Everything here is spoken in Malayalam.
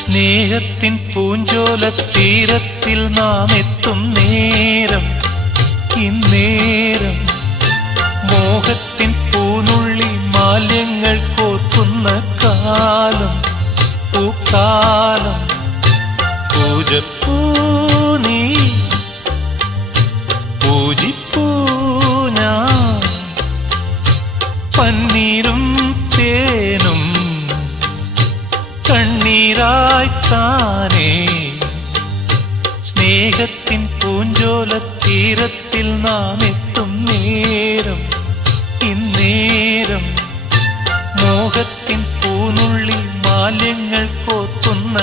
സ്നേഹത്തിൻ പൂഞ്ചോല തീരത്തിൽ നാം എത്തും നേരം, ഇന്നേരം മോഹത്തിൻ പൂനുള്ളി മാലിന്യങ്ങൾ കോർക്കുന്ന കാലം, പൂക്കാലം. പൂജപ്പൂ നീ, പൂജിപ്പൂ ഞാൻ, പന്നീരും തേനും കണ്ണീരായി താനേ. സ്നേഹത്തിൻ പൂഞ്ചോല തീരത്തിൽ നാം എത്തും നേരം, ഇന്നേരം മോഹത്തിൻ പൂനുള്ളി മാലിന്യങ്ങൾ കോർക്കുന്ന